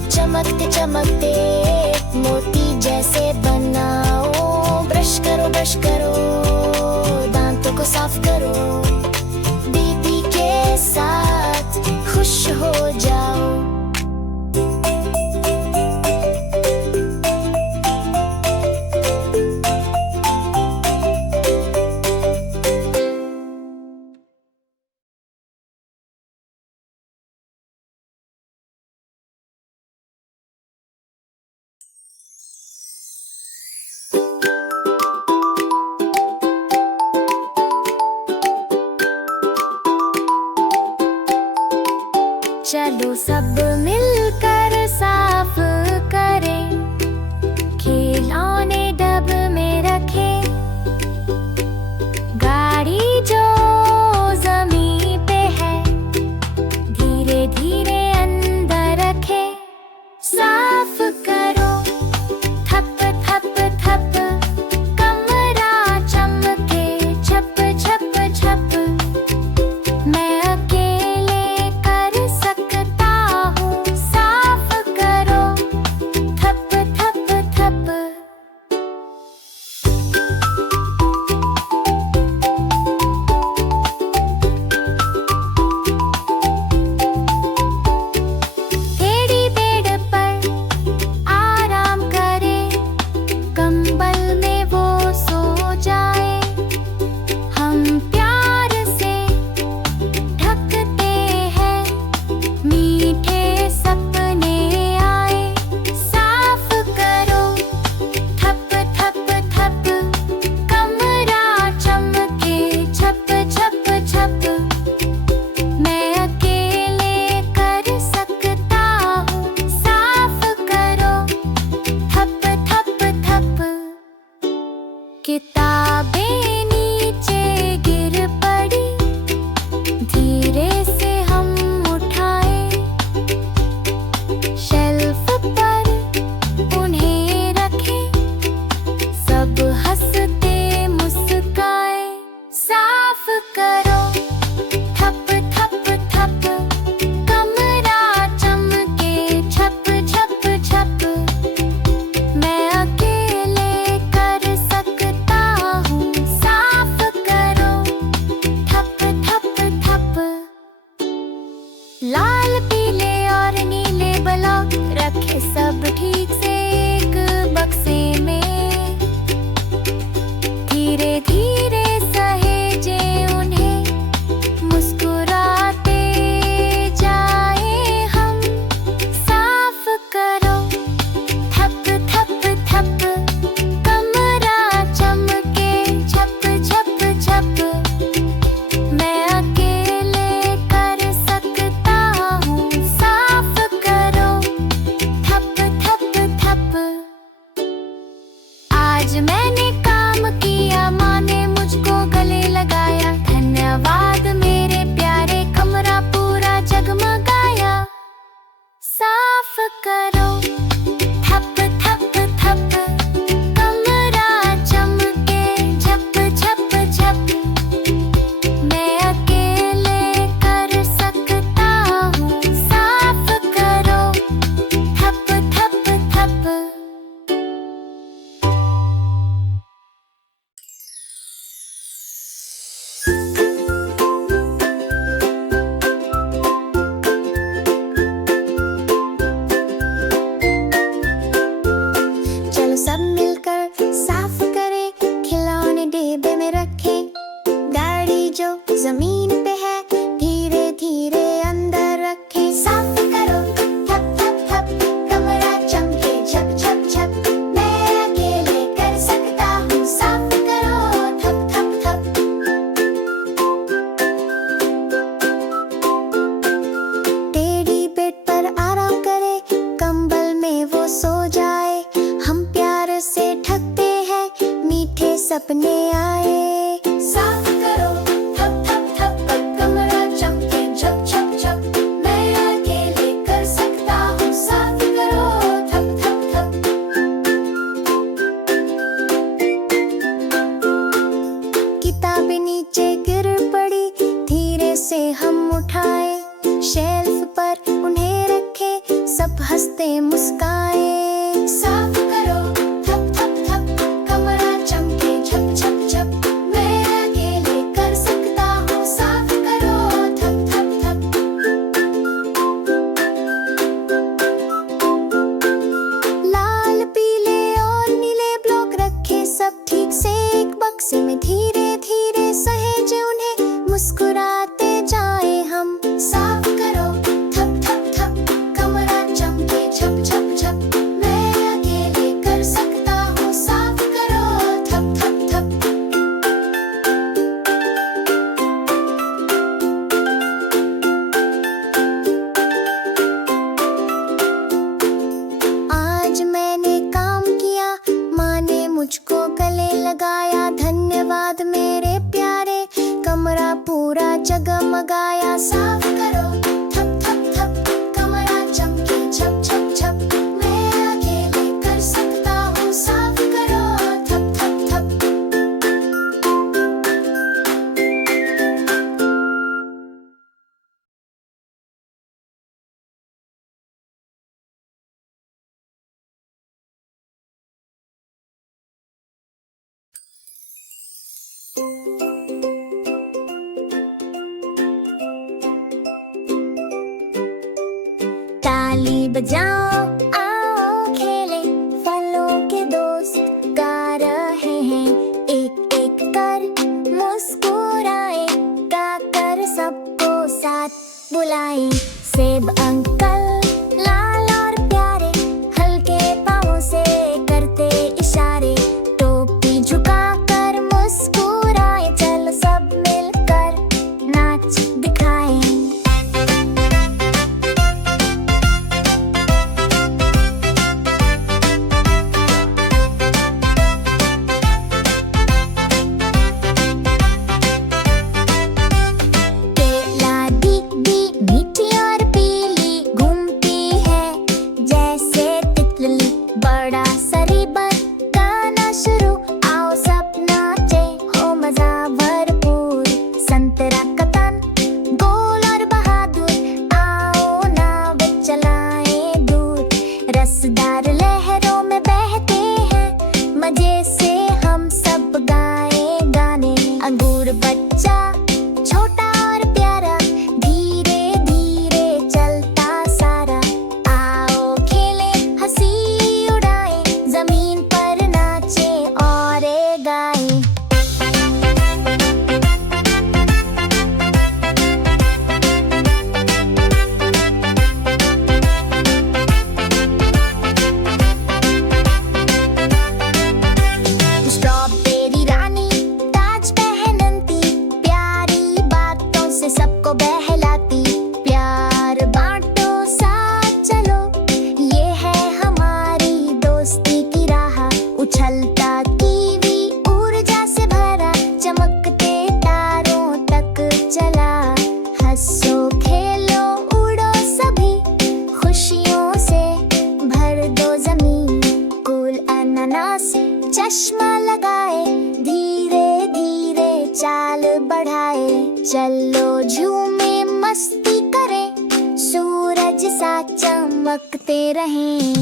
चमकते चमकते मोती जैसे बनाओ। ब्रश करो, दांतों को साफ करो, दीदी के साथ खुश हो जाओ। चलो सब मिलकर साफ करें, खिलौने डब में रखें, गाड़ी जो ज़मीन पे है धीरे धीरे अंदर रखें। साफ करो थप थप थप, कमरा चमके छप छप छप। मैं अकेले कर सकता हूँ मैंने काम किया, माँ ने मुझको गले लगाया। धन्यवाद मेरे प्यारे, कमरा पूरा जगमगाया। साफ करो थप थप थप, कमरा चमके झप झप झप। मैं अकेले कर सकता हूँ, साफ करो थप थप थप। चलो सब मिलकर साफ करें, खिलौने डिब्बे में रखें। गाड़ी जो जमीन पे है धीरे धीरे अंदर रखें। साफ करो थप थप थप, कमरा चमके झप झप झप। मैं अकेले कर सकता हूँ, साफ करो थप थप थप। टेढ़ी बेड पर आराम करे, कंबल में वो सो जाए। हम प्यार से ठगते हैं, मीठे सपने आए। साफ करो थप थप थप, कमरा चमके झप झप झप। मैं अकेले कर सकता हूँ, साफ करो थप थप थप। किताबें नीचे गिर पड़ी, धीरे से हम उठाए। शेल्फ पर उन्हें रखे, सब हंसते मुस्काए। साफ करो थप थप थप, कमरा चमके झप झप झप। मैं अकेले कर सकता हूँ, साफ करो थप थप थप। लाल पीले और नीले ब्लॉक रखे सब ठीक से एक बक्से में। धीरे धीरे सहेज उन्हें, मुस्कुराते जाए हम। साफ करो थप थप थप, कमरा चमके झप झप झप। मैं अकेले कर सकता हूँ, साफ करो थप थप थप। आज मैंने काम किया, माँ ने मुझको गले लगाया। धन्यवाद मेरे प्यारे, कमरा पूरा जगमगाया। साफ करो थप थप थप, कमरा चमके झप झप झप। मैं अकेले कर सकता हूँ, साफ करो थप थप थप। ताली बजाओ आओ खेले, फलों के दोस्त गा रहे हैं। एक एक कर मुस्कुराए, गा कर सबको साथ बुलाए। सेब अंकल लाल और प्यारे, हल्के पाँवों से करते इशारे। टोपी झुका कर मुस्कुराए, चलो सब मिलकर नाच दिखाएं। अनानास चश्मा लगाए, धीरे धीरे चाल बढ़ाए। चलो झूमे मस्ती करें, सूरज सा चमकते रहें।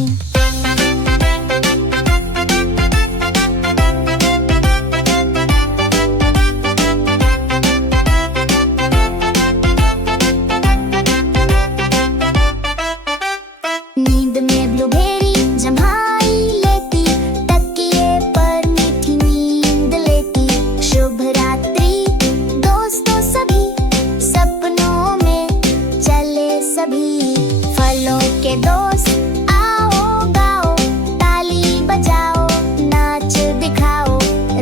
नींद में ब्लूबेरी जम्हाई लेती, तकिए पर मीठी नींद लेती। शुभ रात्रि दोस्तों सभी, सपनों में चले सभी। फलों के दोस्त आओ गाओ, ताली बजाओ, नाच दिखाओ।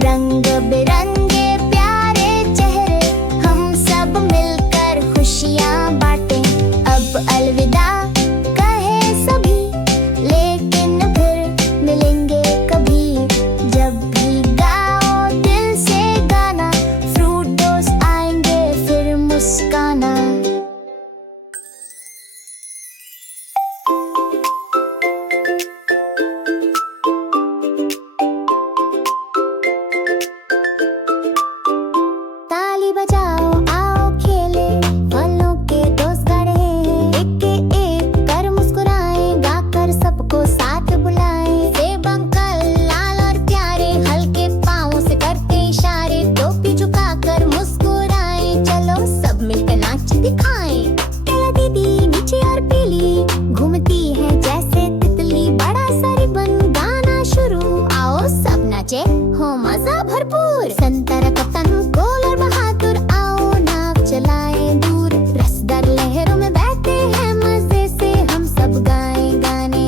रंग बिरंगे प्यारे चेहरे, हम सब मिलकर खुशियाँ बांटें। अब अलविदा सभी, लेकिन फिर मिलेंगे कभी। जब भी गाओ दिल से गाना, फ्रूट दोस्त आएंगे फिर मुस्काना। ताली बजाओ आओ खेले, फलों के दोस्त गा रहे हैं। एक कर मुस्कुराए, गाकर सबको साथ बुलाए। सेब अंकल लाल और प्यारे, हल्के पाँव से करते इशारे। टोपी झुकाकर मुस्कुराए, चलो सब मिलकर नाच दिखाएं। केला दीदी नीचे और पीली, घूमती है जैसे तितली। बड़ा सा रिबन, गाना शुरू, आओ सब नाचे, हो मजा भरपूर। संतरा कप्तान गोल और बहादुर, आओ नाव चलाएं दूर। रसदार लहरों में बैठते हैं, मजे से हम सब गाएं गाने।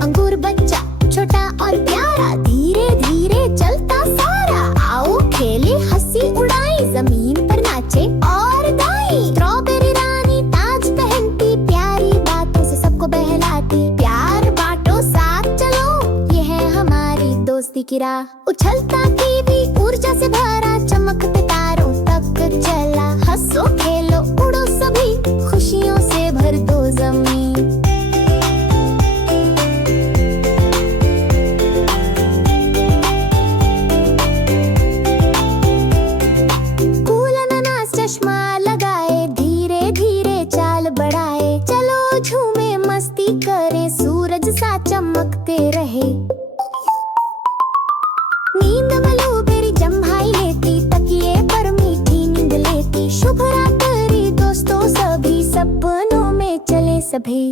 अंगूर बच्चा छोटा और प्यारा, धीरे धीरे चलता सारा। आओ खेले हंसी उड़ाई, जमीन पर नाचे और गाई। स्ट्रॉबेरी रानी ताज पहनती, प्यारी बातों से सबको बहलाती। प्यार बांटो साथ चलो, ये है हमारी दोस्ती की राह। उछलता कीवी ऊर्जा से भरा, चमकते तारों तक चला। हंसो खेलो उड़ो सभी, खुशियों से भर दो जमीन। कूल अनानास चश्मा लगाए, धीरे धीरे चाल बढ़ाए। चलो झूमे मस्ती करें, सूरज सा चमकते रहे। नींद में ब्लूबेरी जम्हाई लेती, तकिए पर मीठी नींद लेती। शुभ रात्रि दोस्तों सभी, सपनों में चले सभी।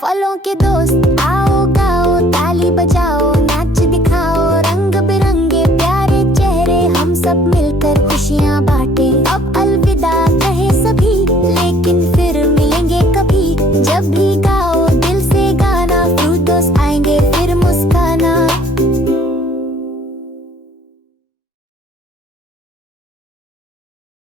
फलों के दोस्त आओ गाओ, ताली बजाओ, नाच दिखाओ। रंग बिरंगे प्यारे चेहरे, हम सब मिलकर खुशियाँ बांटे। अब अलविदा कहे सभी, लेकिन